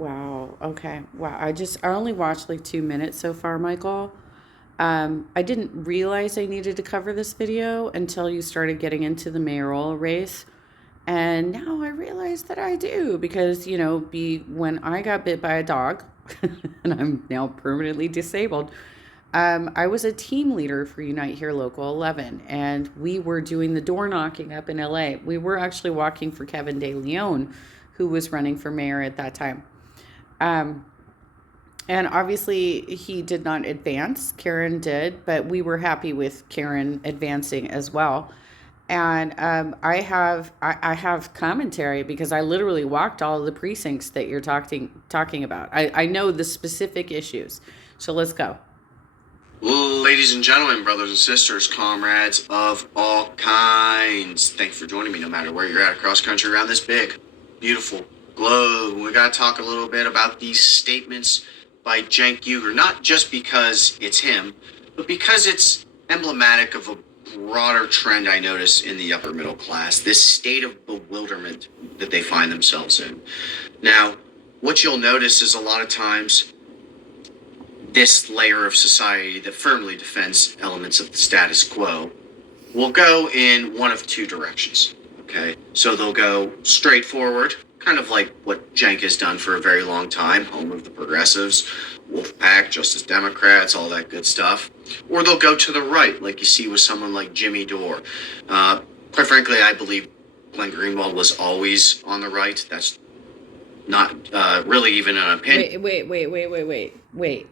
Wow. Okay. Wow. I only watched like 2 minutes so far, Michael. I didn't realize I needed to cover this video until you started getting into the mayoral race. And now I realize that I do because, when I got bit by a dog and I'm now permanently disabled, I was a team leader for Unite Here Local 11, and we were doing the door knocking up in LA. We were actually walking for Kevin De Leon, who was running for mayor at that time. Um, and obviously, he did not advance. Karen did, but we were happy with Karen advancing as well. And I have commentary because I literally walked all of the precincts that you're talking about. I know the specific issues. So let's go. Ladies and gentlemen, brothers and sisters, comrades of all kinds, thanks for joining me no matter where you're at across country around this big, beautiful globe. We got to talk a little bit about these statements by Cenk Uygur, not just because it's him, but because it's emblematic of a broader trend I notice in the upper middle class, this state of bewilderment that they find themselves in. Now, what you'll notice is a lot of times this layer of society that firmly defends elements of the status quo will go in one of two directions. Okay, so they'll go straightforward, kind of like what Cenk has done for a very long time, home of the progressives, Wolfpack, Justice Democrats, all that good stuff. Or they'll go to the right, like you see with someone like Jimmy Dore. Quite frankly, I believe Glenn Greenwald was always on the right. That's not really even an opinion. Wait.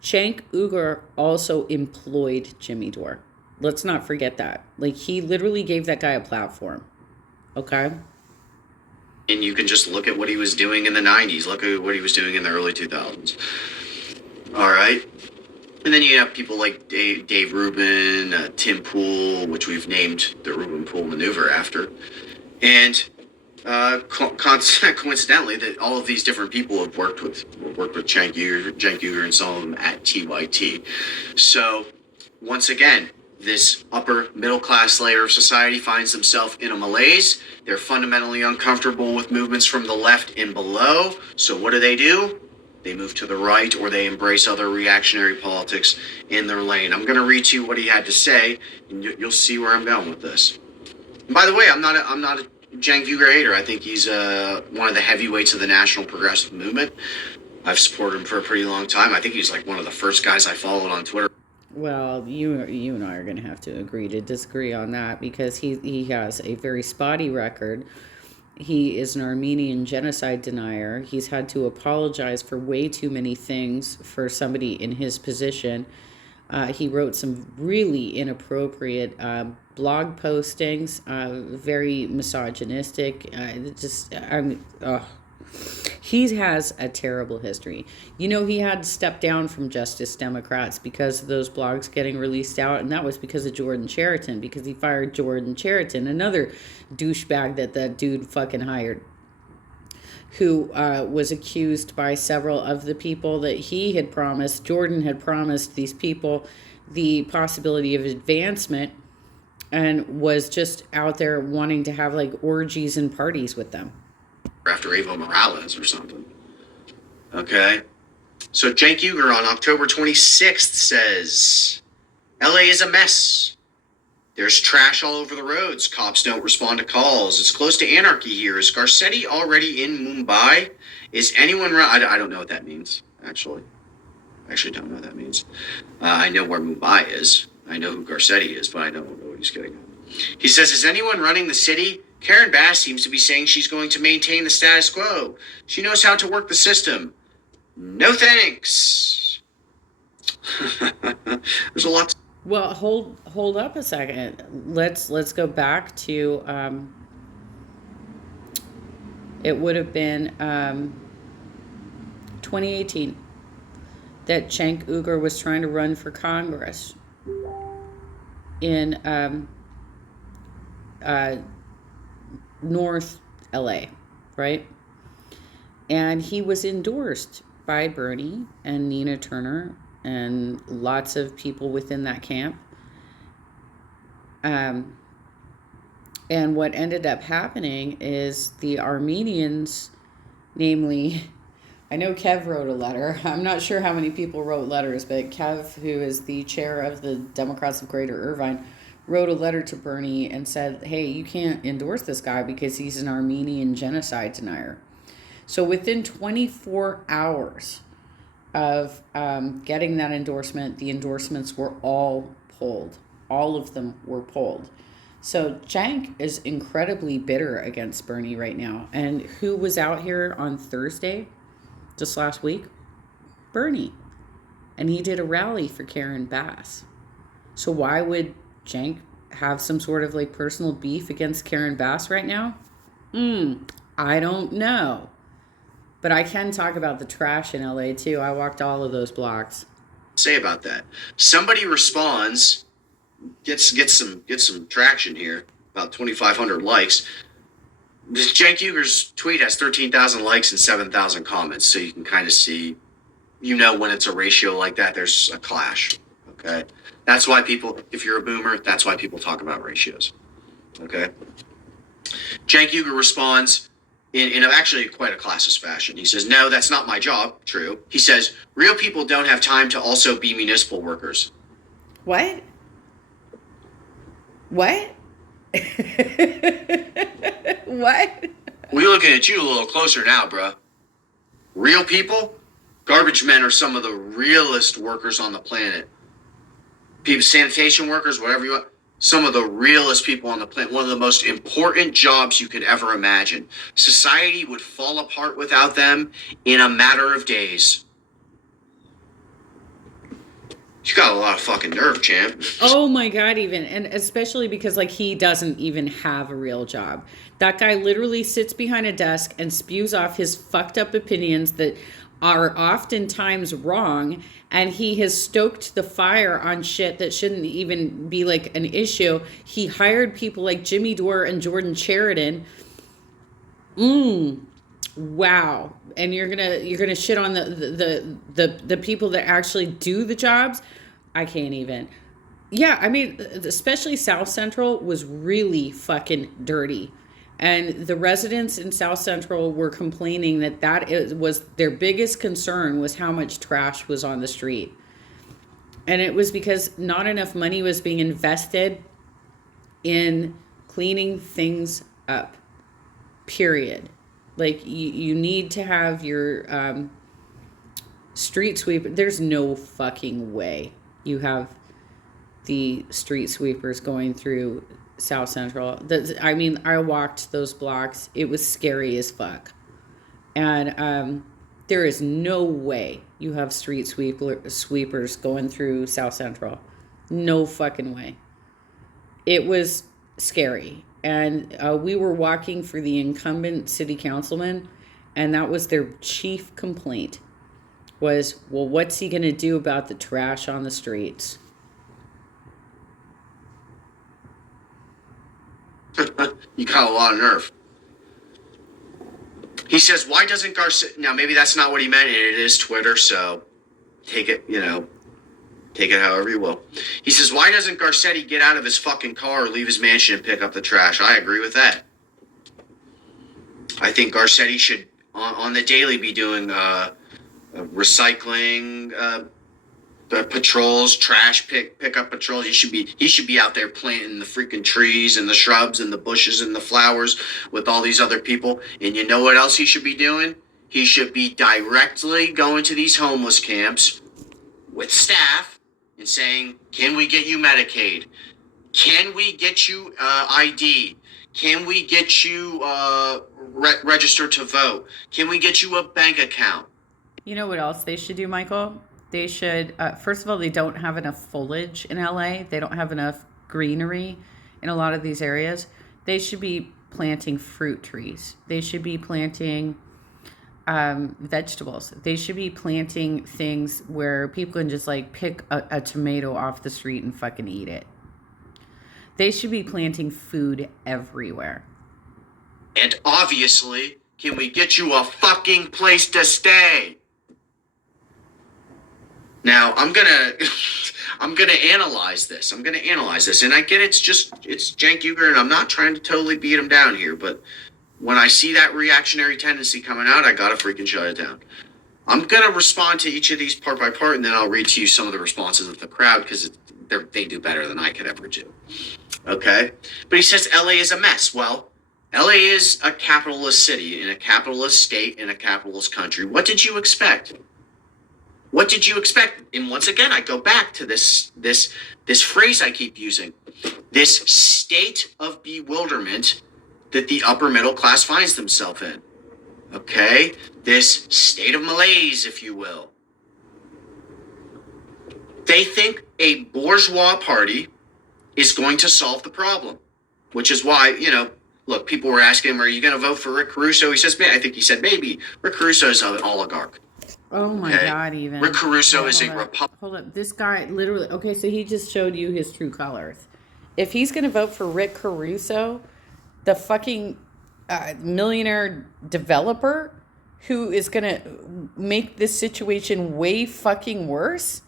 Cenk Uygur also employed Jimmy Dore. Let's not forget that. Like, he literally gave that guy a platform. Okay? And you can just look at what he was doing in the 90s. Look at what he was doing in the early 2000s. All right? And then you have people like Dave Rubin, Tim Pool, which we've named the Rubin Pool maneuver after. And coincidentally, that all of these different people have worked with Cenk Uygur, and some of them at TYT. So once again, this upper middle class layer of society finds themselves in a malaise. They're fundamentally uncomfortable with movements from the left and below. So what do? They move to the right, or they embrace other reactionary politics in their lane. I'm going to read to you what he had to say, and you'll see where I'm going with this. And by the way, I'm not a Cenk Uygur hater. I think he's one of the heavyweights of the national progressive movement. I've supported him for a pretty long time. I think he's like one of the first guys I followed on Twitter. Well, you and I are going to have to agree to disagree on that because he has a very spotty record. He is an Armenian genocide denier. He's had to apologize for way too many things for somebody in his position. He wrote some really inappropriate blog postings, very misogynistic. He has a terrible history. He had to step down from Justice Democrats because of those blogs getting released out, and that was because of Jordan Chariton, because he fired Jordan Chariton, another douchebag that dude fucking hired, who was accused by several of the people that Jordan had promised these people the possibility of advancement, and was just out there wanting to have like orgies and parties with them. After Evo Morales or something. Okay. So Cenk Uygur on October 26th says, LA is a mess. There's trash all over the roads. Cops don't respond to calls. It's close to anarchy here. Is Garcetti already in Mumbai? Is anyone... I don't know what that means, actually. I actually don't know what that means. I know where Mumbai is. I know who Garcetti is, but I don't know what he's getting at. He says, is anyone running the city? Karen Bass seems to be saying she's going to maintain the status quo. She knows how to work the system. No thanks. There's a lot. Well, hold up a second. Let's go back to it would have been 2018 that Cenk Uygur was trying to run for Congress in North LA, right? And he was endorsed by Bernie and Nina Turner and lots of people within that camp. And what ended up happening is the Armenians, namely I know Kev wrote a letter. I'm not sure how many people wrote letters, but Kev, who is the chair of the Democrats of Greater Irvine, wrote a letter to Bernie and said, hey, you can't endorse this guy because he's an Armenian genocide denier. So within 24 hours of getting that endorsement, the endorsements were all pulled. All of them were pulled. So Cenk is incredibly bitter against Bernie right now. And who was out here on Thursday, just last week? Bernie. And he did a rally for Karen Bass. So why would Cenk have some sort of like personal beef against Karen Bass right now? I don't know. But I can talk about the trash in LA too. I walked all of those blocks. Say about that. Somebody responds, gets some traction here, about 2,500 likes. This Cenk Uygur's tweet has 13,000 likes and 7,000 comments, so you can kind of see, when it's a ratio like that, there's a clash. Okay, that's why people, if you're a boomer, that's why people talk about ratios. Okay, Cenk Uygur responds in actually quite a classist fashion. He says, "No, that's not my job." True. He says, "Real people don't have time to also be municipal workers." What? What? What? We're looking at you a little closer now, bruh. Real people? Garbage men are some of the realest workers on the planet. People, sanitation workers, whatever you want. Some of the realest people on the planet. One of the most important jobs you could ever imagine. Society would fall apart without them in a matter of days. You got a lot of fucking nerve, champ. Oh my God, even. And especially because, like, he doesn't even have a real job. That guy literally sits behind a desk and spews off his fucked up opinions that are oftentimes wrong. And he has stoked the fire on shit that shouldn't even be like an issue. He hired people like Jimmy Dore and Jordan Sheridan. Wow. And you're gonna shit on the people that actually do the jobs. I can't even. Yeah, I mean, especially South Central was really fucking dirty. And the residents in South Central were complaining that was their biggest concern, was how much trash was on the street. And it was because not enough money was being invested in cleaning things up. Period. Like, you need to have your street sweep. There's no fucking way you have the street sweepers going through South Central. I mean, I walked those blocks. It was scary as fuck. And there is no way you have street sweepers going through South Central. No fucking way. It was scary. And we were walking for the incumbent city councilman, and that was their chief complaint was, well, what's he going to do about the trash on the streets? You got a lot of nerve. He says, why doesn't Garcetti... Now, maybe that's not what he meant, and it is Twitter, so take it, take it however you will. He says, why doesn't Garcetti get out of his fucking car or leave his mansion and pick up the trash? I agree with that. I think Garcetti should, on the daily, be doing recycling patrols, trash pickup patrols. He should be out there planting the freaking trees and the shrubs and the bushes and the flowers with all these other people. And you know what else he should be doing? He should be directly going to these homeless camps with staff and saying, can we get you Medicaid? Can we get you ID? Can we get you registered to vote? Can we get you a bank account? You know what else they should do, Michael? They should, first of all, they don't have enough foliage in LA. They don't have enough greenery in a lot of these areas. They should be planting fruit trees. They should be planting vegetables. They should be planting things where people can just like pick a tomato off the street and fucking eat it. They should be planting food everywhere. And obviously, can we get you a fucking place to stay? Now, I'm gonna analyze this. And I get it's Cenk Uygur, and I'm not trying to totally beat him down here, but when I see that reactionary tendency coming out, I gotta freaking shut it down. I'm going to respond to each of these part by part, and then I'll read to you some of the responses of the crowd because they do better than I could ever do. Okay? But he says LA is a mess. Well, LA is a capitalist city in a capitalist state in a capitalist country. What did you expect? What did you expect? And once again, I go back to this phrase I keep using. This state of bewilderment that the upper middle class finds themselves in. Okay? This state of malaise, if you will. They think a bourgeois party is going to solve the problem, which is why, look, people were asking him, are you going to vote for Rick Caruso? He says, I think he said maybe. Rick Caruso is an oligarch. Oh my God, even. Rick Caruso is a Republican. Hold up. This guy literally, okay, so he just showed you his true colors. If he's going to vote for Rick Caruso, the fucking millionaire developer who is going to make this situation way fucking worse,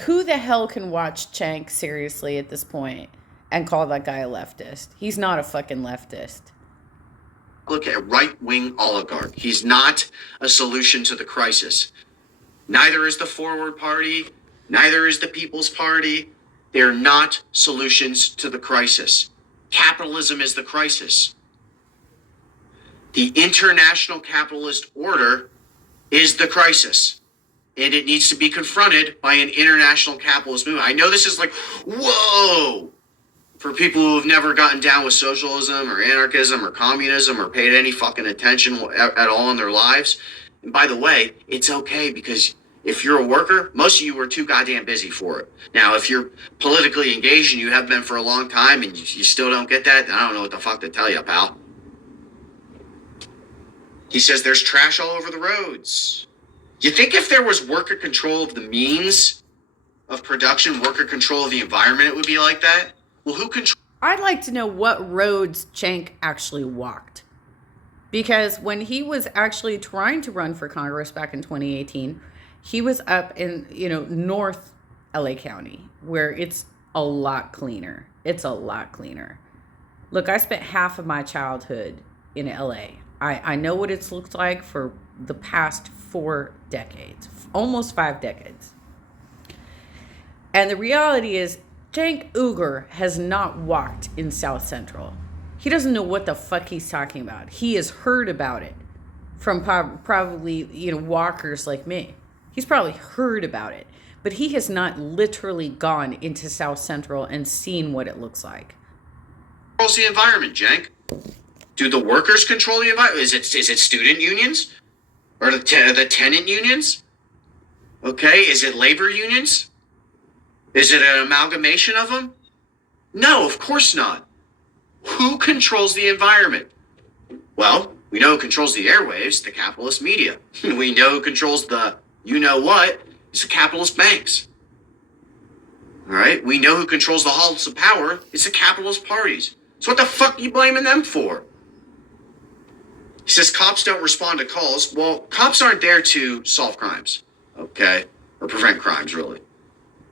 who the hell can watch Cenk seriously at this point and call that guy a leftist? He's not a fucking leftist. Look at a right-wing oligarch. He's not a solution to the crisis. Neither is the Forward Party. Neither is the People's Party. They're not solutions to the crisis. Capitalism is the crisis. The international capitalist order is the crisis. And it needs to be confronted by an international capitalist movement. I know this is like, whoa! For people who have never gotten down with socialism or anarchism or communism or paid any fucking attention at all in their lives. And by the way, it's okay because if you're a worker, most of you were too goddamn busy for it. Now, if you're politically engaged and you have been for a long time and you still don't get that, then I don't know what the fuck to tell you, pal. He says there's trash all over the roads. You think if there was worker control of the means of production, worker control of the environment, it would be like that? Well, who controls? I'd like to know what roads Cenk actually walked. Because when he was actually trying to run for Congress back in 2018, he was up in, North LA County, where it's a lot cleaner. It's a lot cleaner. Look, I spent half of my childhood in LA. I know what it's looked like for the past 4 decades, almost 5 decades. And the reality is, Cenk Uygur has not walked in South Central. He doesn't know what the fuck he's talking about. He has heard about it from probably, walkers like me. He's probably heard about it, but he has not literally gone into South Central and seen what it looks like. Controls the environment, Cenk? Do the workers control the environment? Is it student unions? Or the tenant unions? Okay, is it labor unions? Is it an amalgamation of them? No, of course not. Who controls the environment? Well, we know who controls the airwaves, the capitalist media. We know who controls the you-know-what, it's the capitalist banks. All right? We know who controls the halls of power, it's the capitalist parties. So what the fuck are you blaming them for? He says cops don't respond to calls. Well, cops aren't there to solve crimes, okay? Or prevent crimes, really.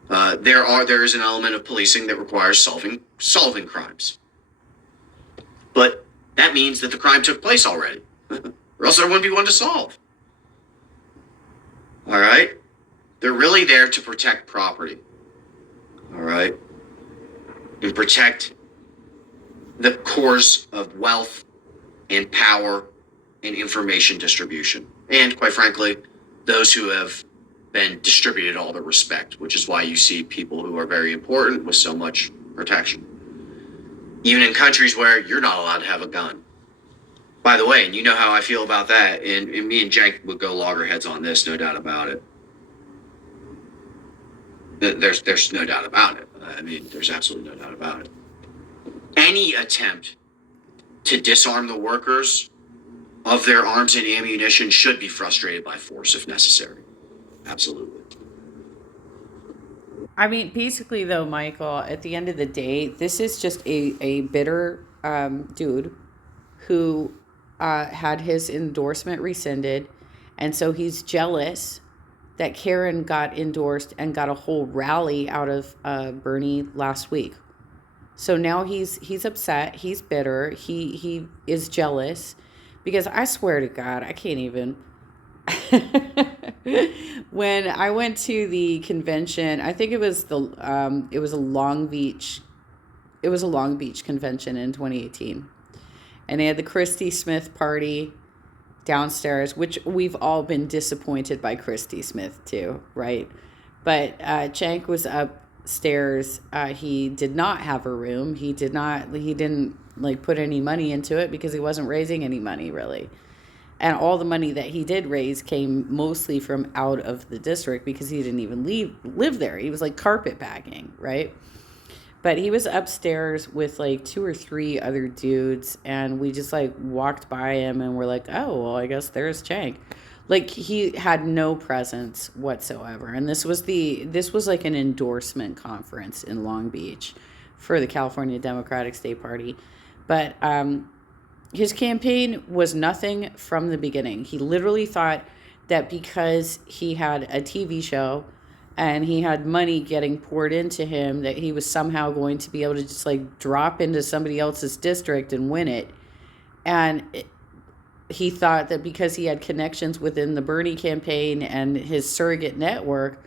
There is an element of policing that requires solving crimes. But that means that the crime took place already. Or else there wouldn't be one to solve. All right? They're really there to protect property. All right? And protect the cores of wealth and power and information distribution. And quite frankly, those who have been distributed all the respect, which is why you see people who are very important with so much protection. Even in countries where you're not allowed to have a gun. By the way, and you know how I feel about that, and me and Cenk would go loggerheads on this, no doubt about it. There's no doubt about it. I mean, there's absolutely no doubt about it. Any attempt to disarm the workers of their arms and ammunition should be frustrated by force if necessary. Absolutely. I mean, basically, though, Michael, at the end of the day, this is just a bitter dude who had his endorsement rescinded. And so he's jealous that Karen got endorsed and got a whole rally out of Bernie last week. So now he's upset. He's bitter. He is jealous because I swear to God, I can't even. When I went to the convention, I think it was a Long Beach, it was a Long Beach convention in 2018, and they had the Christy Smith party downstairs, which we've all been disappointed by Christy Smith too, right? But Cenk was upstairs. He did not have a room. He didn't like put any money into it because he wasn't raising any money really. And all the money that he did raise came mostly from out of the district because he didn't even live there. He was like carpetbagging, right? But he was upstairs with like two or three other dudes, and we just like walked by him and we're like, oh, well, I guess there's Cenk. Like he had no presence whatsoever. And this was like an endorsement conference in Long Beach for the California Democratic State Party. But his campaign was nothing from the beginning. He literally thought that because he had a TV show and he had money getting poured into him, that he was somehow going to be able to just like drop into somebody else's district and win it. And he thought that because he had connections within the Bernie campaign and his surrogate network,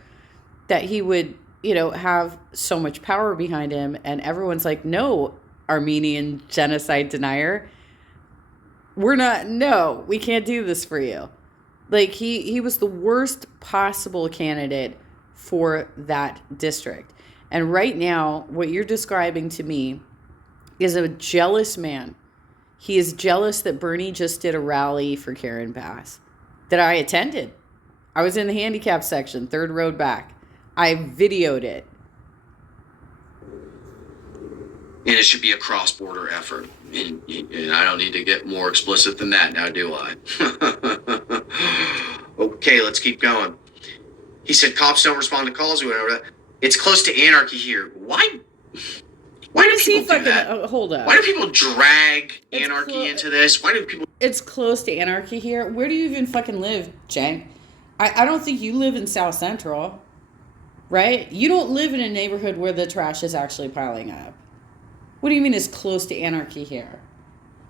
that he would, have so much power behind him. And everyone's like, no, Armenian genocide denier. No, we can't do this for you. Like he was the worst possible candidate for that district. And right now, what you're describing to me is a jealous man. He is jealous that Bernie just did a rally for Karen Bass that I attended. I was in the handicap section, third row back. I videoed it. And it should be a cross-border effort. And I don't need to get more explicit than that now, do I? Okay, let's keep going. He said cops don't respond to calls or whatever. It's close to anarchy here. Why do people do that? Hold up. Why do people drag anarchy into this? Why do people... It's close to anarchy here. Where do you even fucking live, Cenk? I don't think you live in South Central, right? You don't live in a neighborhood where the trash is actually piling up. What do you mean it's close to anarchy here?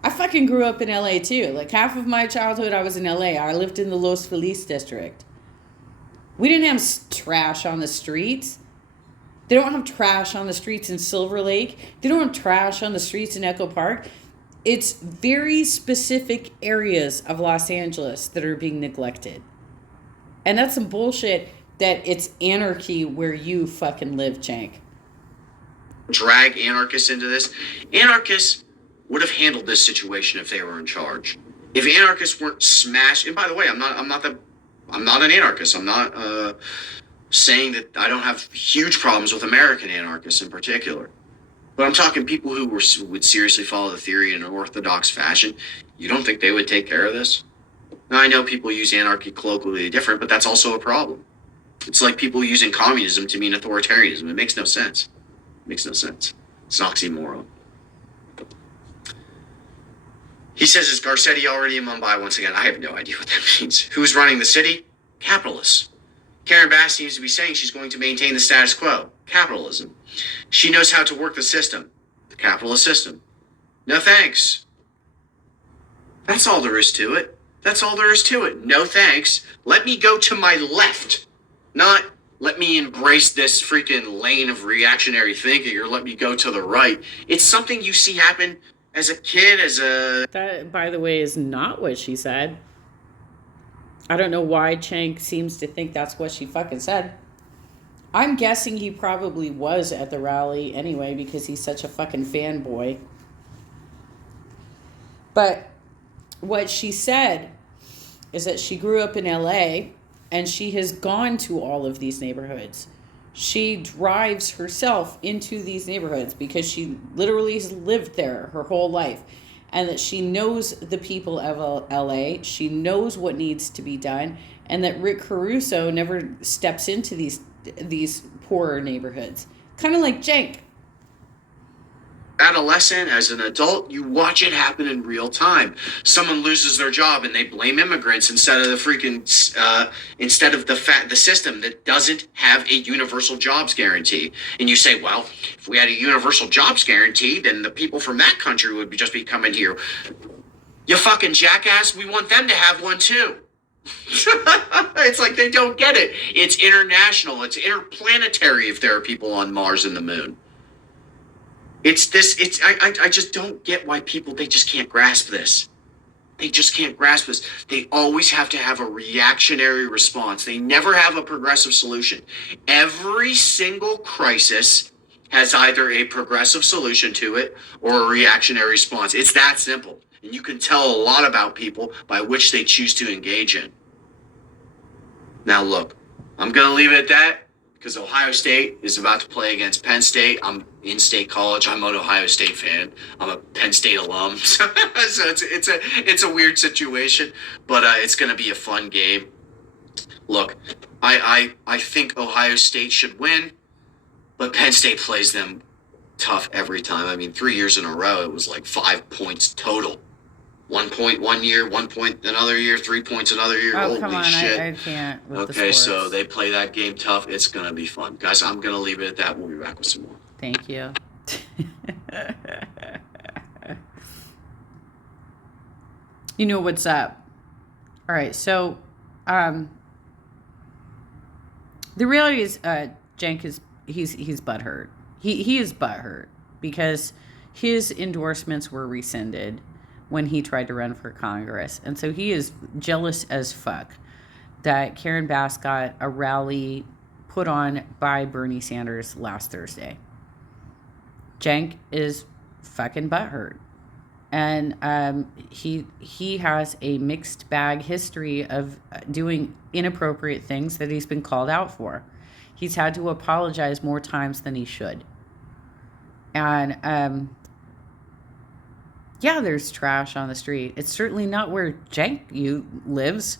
I fucking grew up in LA too. Like half of my childhood I was in LA. I lived in the Los Feliz district. We didn't have trash on the streets. They don't have trash on the streets in Silver Lake. They don't have trash on the streets in Echo Park. It's very specific areas of Los Angeles that are being neglected. And that's some bullshit that it's anarchy where you fucking live, Cenk. Drag anarchists into this. Anarchists would have handled this situation if they were in charge. If anarchists weren't smashed, and by the way, I'm not an anarchist. I'm not saying that I don't have huge problems with American anarchists in particular. But I'm talking people who would seriously follow the theory in an orthodox fashion. You don't think they would take care of this? Now, I know people use anarchy colloquially different, but that's also a problem. It's like people using communism to mean authoritarianism. It makes no sense. It makes no sense. It's an oxymoron. He says, is Garcetti already in Mumbai once again? I have no idea what that means. Who's running the city? Capitalists. Karen Bass seems to be saying she's going to maintain the status quo. Capitalism. She knows how to work the system. The capitalist system. No thanks. That's all there is to it. That's all there is to it. No thanks. Let me go to my left. Not let me embrace this freaking lane of reactionary thinking or let me go to the right. It's something you see happen as a kid, That, by the way, is not what she said. I don't know why Cenk seems to think that's what she fucking said. I'm guessing he probably was at the rally anyway because he's such a fucking fanboy. But what she said is that she grew up in LA and she has gone to all of these neighborhoods. She drives herself into these neighborhoods because she literally has lived there her whole life. And that she knows the people of LA. She knows what needs to be done. And that Rick Caruso never steps into these poorer neighborhoods. Kind of like Cenk. adolescent, as an adult, you watch it happen in real time. Someone loses their job and they blame immigrants instead of the system that doesn't have a universal jobs guarantee. And you say, well, if we had a universal jobs guarantee, then the people from that country would just be coming here. You fucking jackass, we want them to have one too. It's like they don't get it. It's international. It's interplanetary if there are people on Mars and the moon. It's this. I just don't get why people, they just can't grasp this. They just can't grasp this. They always have to have a reactionary response. They never have a progressive solution. Every single crisis has either a progressive solution to it or a reactionary response. It's that simple. And you can tell a lot about people by which they choose to engage in. Now, look, I'm going to leave it at that because Ohio State is about to play against Penn State. I'm in state college. I'm an Ohio State fan. I'm a Penn State alum. So it's a weird situation, but it's going to be a fun game. Look, I think Ohio State should win, but Penn State plays them tough every time. I mean, 3 years in a row, it was like 5 points total. 1 point 1 year, 1 point another year, 3 points another year. Oh, Holy come on. shit. I can't with the Okay, sports. so they play that game tough. It's going to be fun. Guys, I'm going to leave it at that. We'll be back with some more. Thank you. You know what's up. All right, so the reality is Cenk is he's butthurt. He is butthurt because his endorsements were rescinded when he tried to run for Congress. And so he is jealous as fuck that Karen Bass got a rally put on by Bernie Sanders last Thursday. Cenk is fucking butthurt. And he has a mixed bag history of doing inappropriate things that he's been called out for. He's had to apologize more times than he should. And yeah, there's trash on the street. It's certainly not where Cenk lives.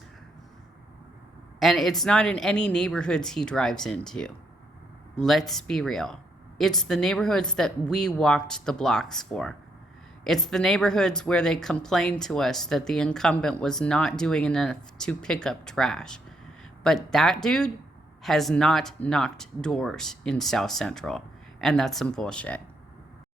And it's not in any neighborhoods he drives into. Let's be real. It's the neighborhoods that we walked the blocks for. It's the neighborhoods where they complained to us that the incumbent was not doing enough to pick up trash. But that dude has not knocked doors in South Central. And that's some bullshit.